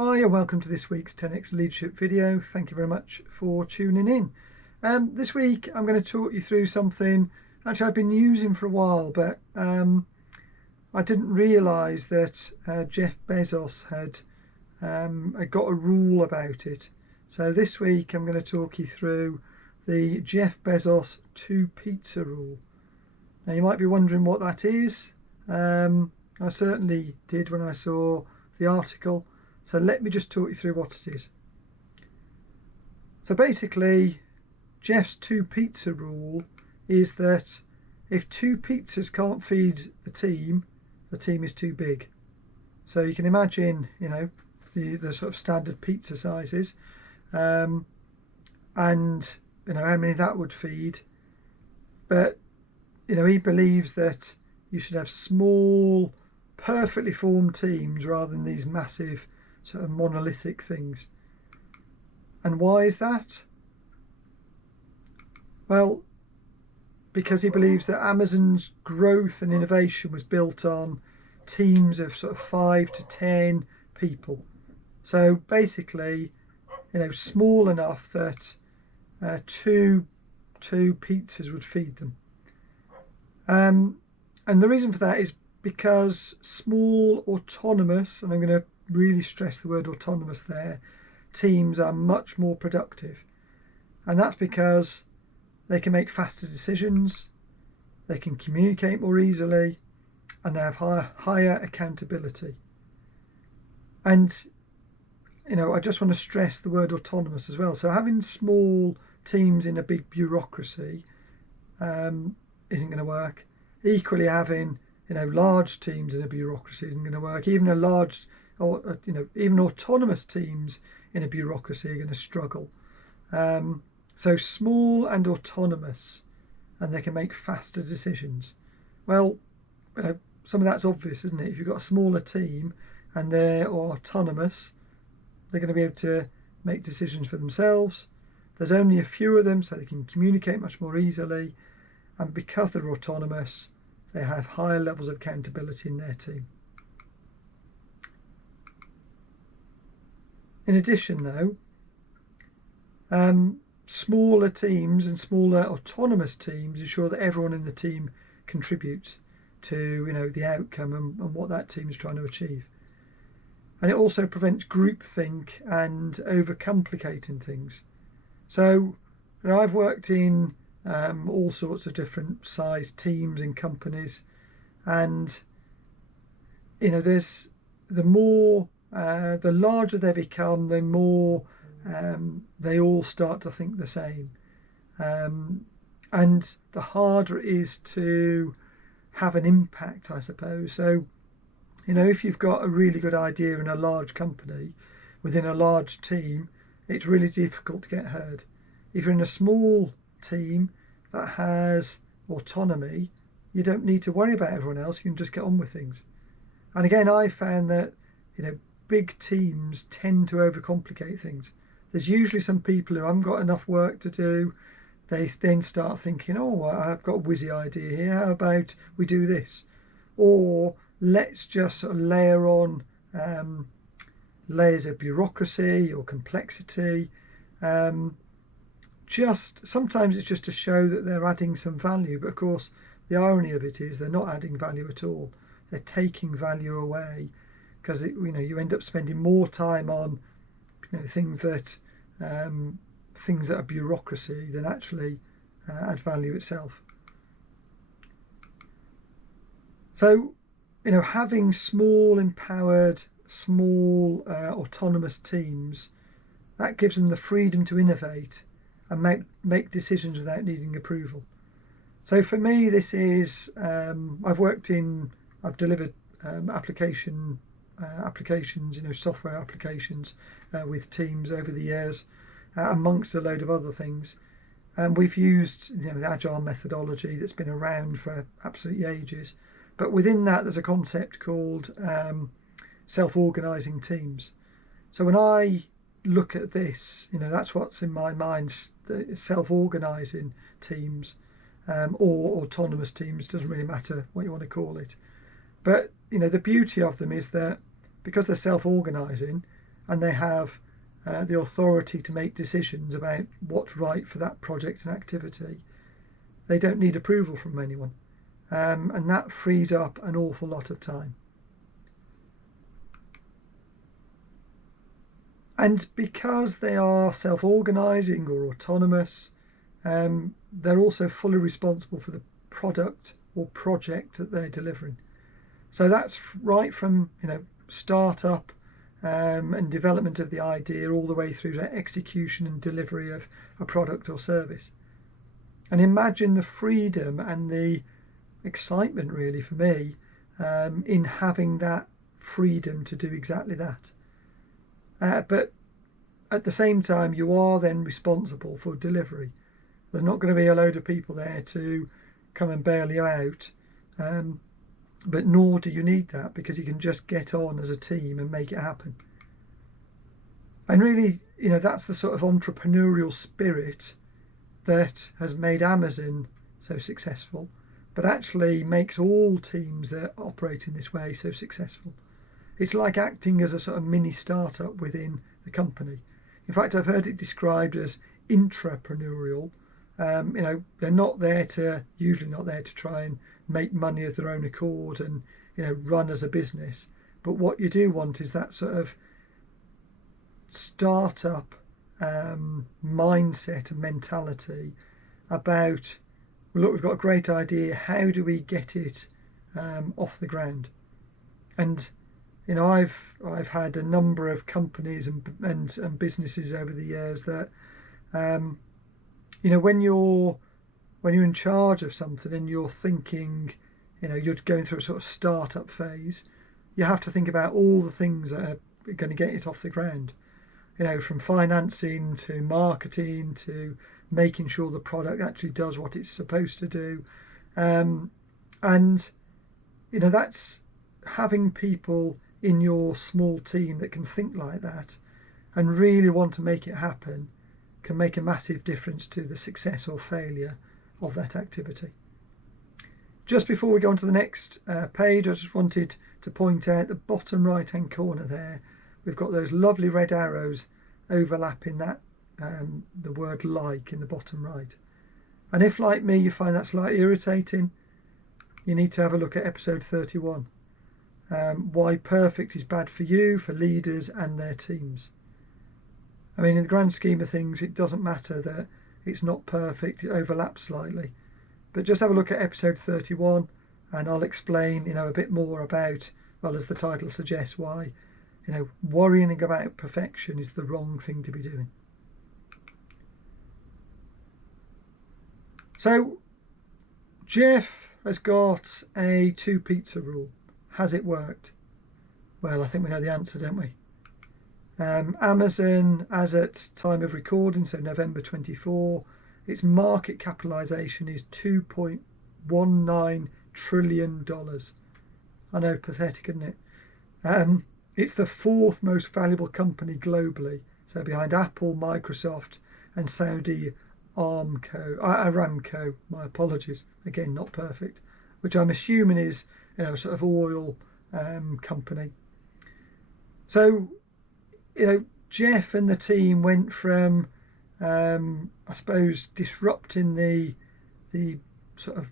Hi and welcome to this week's 10x Leadership video. Thank you very much for tuning in. This week I'm going to talk you through something actually I've been using for a while, but I didn't realise that Jeff Bezos had got a rule about it. So this week I'm going to talk you through the Jeff Bezos 2 pizza rule. Now you might be wondering what that is. I certainly did when I saw the article. So let me just talk you through what it is. So basically, Jeff's 2 pizza rule is that if 2 pizzas can't feed the team is too big. So you can imagine, you know, the sort of standard pizza sizes, and you know how many that would feed. But you know, he believes that you should have small, perfectly formed teams rather than these massive sort of monolithic things. And why is that? Well, because he believes that Amazon's growth and innovation was built on teams of sort of 5 to 10 people. So basically, you know, small enough that two pizzas would feed them. And the reason for that is because small, autonomous, and I'm going to really stress the word autonomous there, teams are much more productive. And that's because they can make faster decisions, they can communicate more easily, and they have higher accountability. And you know, I just want to stress the word autonomous as well. So having small teams in a big bureaucracy isn't going to work. Equally, having, you know, large teams in a bureaucracy isn't going to work. Even a large, or you know, even autonomous teams in a bureaucracy are going to struggle. So small and autonomous, and they can make faster decisions. Well, you know, some of that's obvious, isn't it? If you've got a smaller team and they're autonomous, they're going to be able to make decisions for themselves. There's only a few of them, so they can communicate much more easily. And because they're autonomous, they have higher levels of accountability in their team. In addition, though, smaller teams and smaller autonomous teams ensure that everyone in the team contributes to, you know, the outcome and what that team is trying to achieve. And it also prevents groupthink and overcomplicating things. So, you know, I've worked in all sorts of different size teams and companies, and you know, there's the larger they become, the more they all start to think the same, and the harder it is to have an impact, I suppose. So, you know, if you've got a really good idea in a large company within a large team, it's really difficult to get heard. If you're in a small team that has autonomy, you don't need to worry about everyone else. You can just get on with things. And again, I found that, you know, big teams tend to overcomplicate things. There's usually some people who haven't got enough work to do. They then start thinking, oh, I've got a whizzy idea here. How about we do this? Or let's just sort of layer on layers of bureaucracy or complexity. Just sometimes it's just to show that they're adding some value, but of course the irony of it is they're not adding value at all. They're taking value away, because you know, you end up spending more time on, you know, things that are bureaucracy than actually add value itself. So, you know, having small, empowered, small autonomous teams, that gives them the freedom to innovate and make decisions without needing approval. So for me, this is I've delivered applications, you know, software applications with teams over the years, amongst a load of other things. And we've used, you know, the agile methodology that's been around for absolutely ages. But within that, there's a concept called self-organizing teams. So when I look at this, you know, that's what's in my mind, the self-organizing teams, or autonomous teams, doesn't really matter what you want to call it. But you know, the beauty of them is that because they're self-organizing, and they have the authority to make decisions about what's right for that project and activity, they don't need approval from anyone. And that frees up an awful lot of time. And because they are self-organising or autonomous, they're also fully responsible for the product or project that they're delivering. So that's right from startup and development of the idea all the way through to execution and delivery of a product or service. And imagine the freedom and the excitement, really, for me, in having that freedom to do exactly that. But at the same time, you are then responsible for delivery. There's not going to be a load of people there to come and bail you out, but nor do you need that, because you can just get on as a team and make it happen. And really, that's the sort of entrepreneurial spirit that has made Amazon so successful, but actually makes all teams that operate in this way so successful. It's like acting as a sort of mini startup within the company. In fact, I've heard it described as intrapreneurial. They're not there to, usually not there to try and make money of their own accord and run as a business. But what you do want is that sort of startup mindset and mentality about, well, look, we've got a great idea, how do we get it off the ground? And I've had a number of companies and businesses over the years that when you're in charge of something and you're thinking, you're going through a sort of startup phase, you have to think about all the things that are going to get it off the ground. From financing to marketing to making sure the product actually does what it's supposed to do, and that's having people in your small team that can think like that and really want to make it happen can make a massive difference to the success or failure of that activity. Just before we go on to the next page, I just wanted to point out the bottom right hand corner there, we've got those lovely red arrows overlapping that the word like in the bottom right. And if, like me, you find that slightly irritating, you need to have a look at episode 31. Why perfect is bad for you, for leaders and their teams. I mean, in the grand scheme of things, it doesn't matter that it's not perfect, it overlaps slightly. But just have a look at episode 31 and I'll explain, a bit more about, well, as the title suggests, why, worrying about perfection is the wrong thing to be doing. So, Jeff has got a 2 pizza rule. Has it worked? Well, I think we know the answer, don't we? Amazon, as at time of recording, so November 24, its market capitalisation is $2.19 trillion. I know, pathetic, isn't it? It's the 4th most valuable company globally, so behind Apple, Microsoft and Saudi Aramco, my apologies, again not perfect, which I'm assuming is sort of oil company. So Jeff and the team went from I suppose disrupting the sort of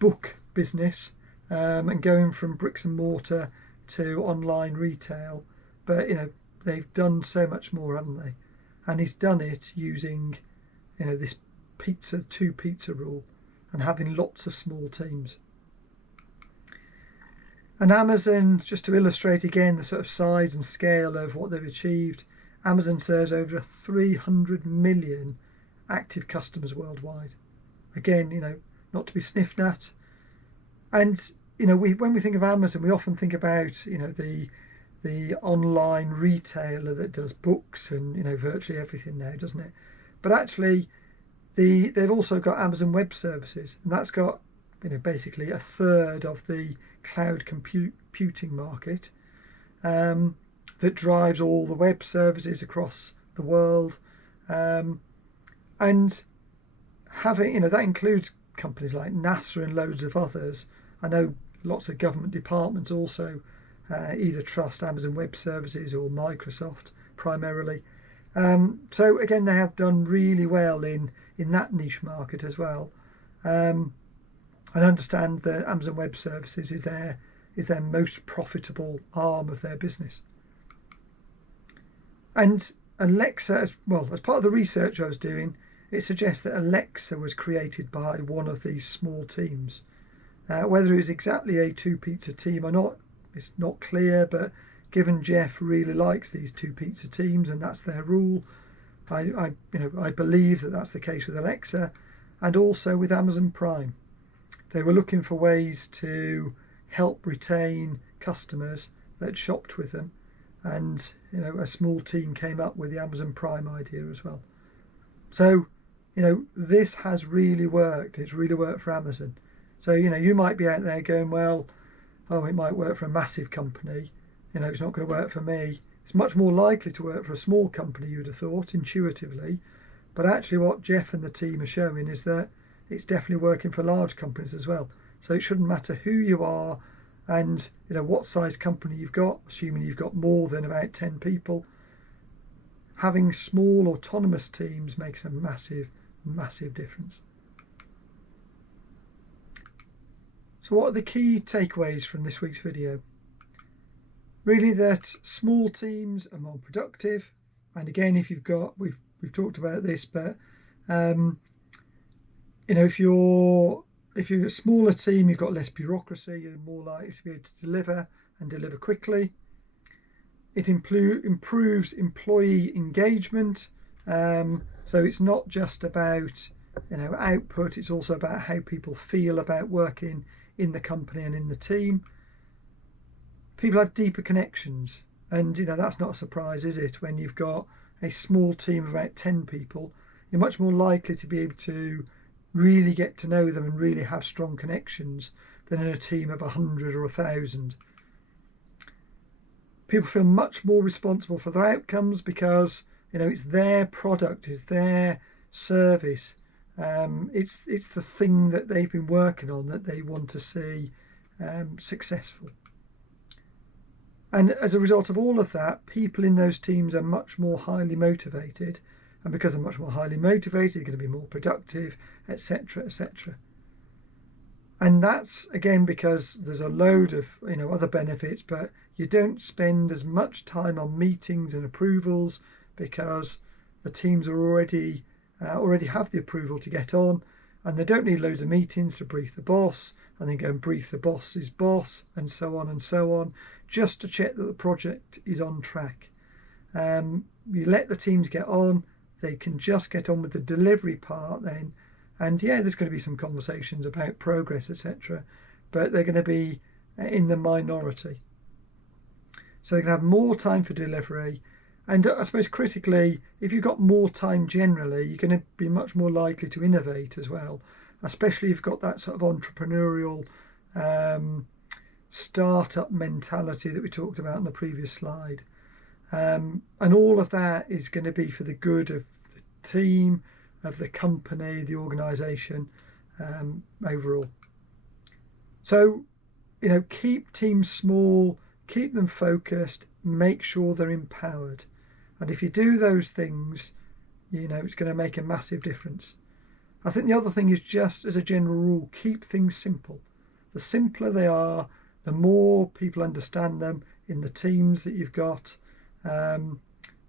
book business and going from bricks and mortar to online retail, but they've done so much more, haven't they? And he's done it using this 2 pizza rule and having lots of small teams. And Amazon, just to illustrate again the sort of size and scale of what they've achieved, Amazon serves over 300 million active customers worldwide. Again, not to be sniffed at. And when we think of Amazon, we often think about the online retailer that does books and virtually everything now, doesn't it? But actually, they've also got Amazon Web Services, and that's got basically 1/3 of the cloud computing market that drives all the web services across the world, and having that includes companies like NASA and loads of others. I know lots of government departments also either trust Amazon Web Services or Microsoft primarily. So again, they have done really well in that niche market as well. I understand that Amazon Web Services is their most profitable arm of their business. And Alexa, as part of the research I was doing, it suggests that Alexa was created by one of these small teams. Whether it was exactly a two pizza team or not, it's not clear, but given Jeff really likes these two pizza teams and that's their rule, I believe that that's the case with Alexa, and also with Amazon Prime. They were looking for ways to help retain customers that shopped with them, and a small team came up with the Amazon Prime idea as well. So this has really worked. It's really worked for Amazon. So you might be out there going, well, it might work for a massive company, it's not going to work for me. It's much more likely to work for a small company, you'd have thought, intuitively. But actually what Jeff and the team are showing is that it's definitely working for large companies as well. So it shouldn't matter who you are and what size company you've got, assuming you've got more than about 10 people. Having small autonomous teams makes a massive, massive difference. So what are the key takeaways from this week's video? Really that small teams are more productive, and again, if you've got, we've talked about this, but if you're a smaller team, you've got less bureaucracy, you're more likely to be able to deliver quickly. It improves employee engagement, so it's not just about output, it's also about how people feel about working in the company and in the team. People have deeper connections, and that's not a surprise, is it? When you've got a small team of about 10 people, you're much more likely to be able to really get to know them and really have strong connections than in a team of 100 or 1,000. People feel much more responsible for their outcomes because it's their product, it's their service, it's the thing that they've been working on that they want to see successful. And as a result of all of that, people in those teams are much more highly motivated, and because they're much more highly motivated, they're going to be more productive, etc., etc. And that's again because there's a load of other benefits, but you don't spend as much time on meetings and approvals because the teams are already have the approval to get on, and they don't need loads of meetings to brief the boss and then go and brief the boss's boss and so on, just to check that the project is on track. You let the teams get on, they can just get on with the delivery part then, and there's going to be some conversations about progress, etc., but they're going to be in the minority. So they're going to have more time for delivery, and I suppose critically, if you've got more time generally, you're going to be much more likely to innovate as well, especially if you've got that sort of entrepreneurial startup mentality that we talked about in the previous slide. And all of that is going to be for the good of the team, of the company, the organisation overall. So, keep teams small, keep them focused, make sure they're empowered. And if you do those things, it's going to make a massive difference. I think the other thing is, just as a general rule, keep things simple. The simpler they are, the more people understand them in the teams that you've got, the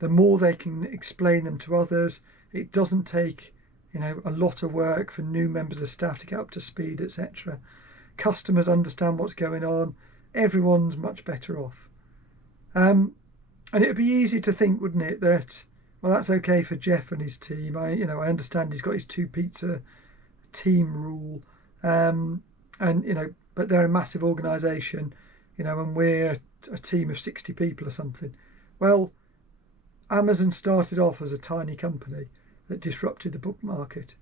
more they can explain them to others. It doesn't take a lot of work for new members of staff to get up to speed, etc. Customers understand what's going on. Everyone's much better off. And it would be easy to think, wouldn't it, that that's okay for Jeff and his team. I understand he's got his two pizza team rule, but they're a massive organisation, and we're a team of 60 people or something. Well, Amazon started off as a tiny company that disrupted the book market.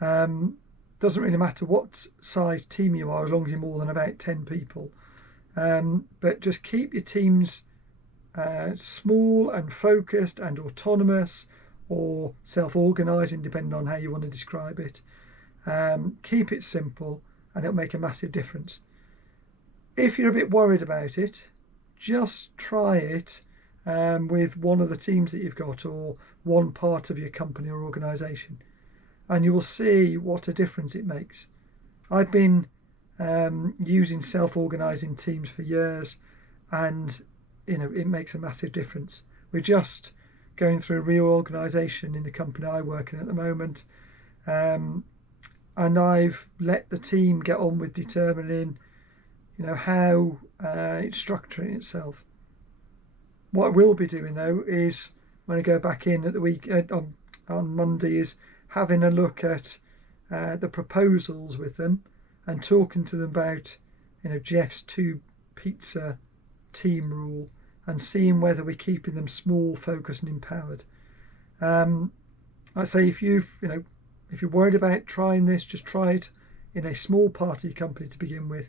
Doesn't really matter what size team you are, as long as you're more than about 10 people. But just keep your teams small and focused and autonomous, or self-organising, depending on how you want to describe it. Keep it simple, and it'll make a massive difference. If you're a bit worried about it, just try it with one of the teams that you've got or one part of your company or organisation, and you will see what a difference it makes. I've been using self-organising teams for years, and it makes a massive difference. We're just going through a reorganisation in the company I work in at the moment, and I've let the team get on with determining how it's structuring itself. What I will be doing though is, when I go back in at the week on Monday, is having a look at the proposals with them and talking to them about Jeff's 2-pizza team rule, and seeing whether we're keeping them small, focused and empowered. I say if you're worried about trying this, just try it in a small part of your company to begin with.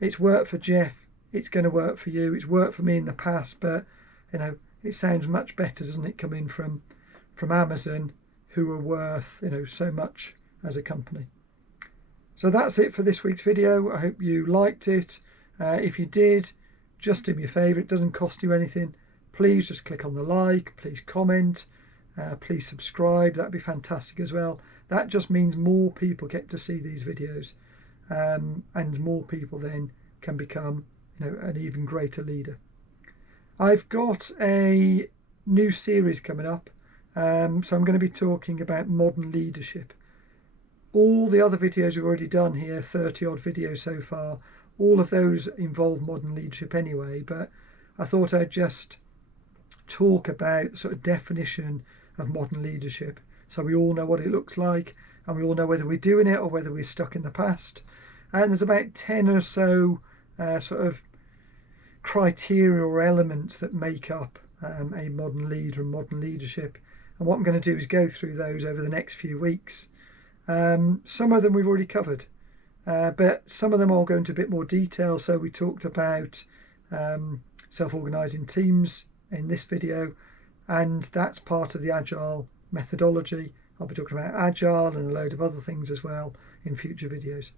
It's worked for Jeff, it's going to work for you. It's worked for me in the past, but it sounds much better, doesn't it, coming from Amazon, who are worth so much as a company. So that's it for this week's video. I hope you liked it. If you did, just do me a favour, it doesn't cost you anything. Please just click on the like, please comment, please subscribe. That'd be fantastic as well. That just means more people get to see these videos, and more people then can become an even greater leader. I've got a new series coming up, so I'm going to be talking about modern leadership. All the other videos we've already done here, 30 odd videos so far, all of those involve modern leadership anyway, but I thought I'd just talk about the sort of definition of modern leadership, so we all know what it looks like, and we all know whether we're doing it or whether we're stuck in the past. And there's about 10 or so sort of criteria or elements that make up a modern leader and modern leadership. And what I'm going to do is go through those over the next few weeks. Some of them we've already covered, but some of them I'll go into a bit more detail. So we talked about self-organising teams in this video, and that's part of the Agile methodology. I'll be talking about Agile and a load of other things as well in future videos.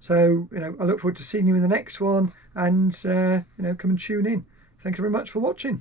So I look forward to seeing you in the next one, and come and tune in. Thank you very much for watching.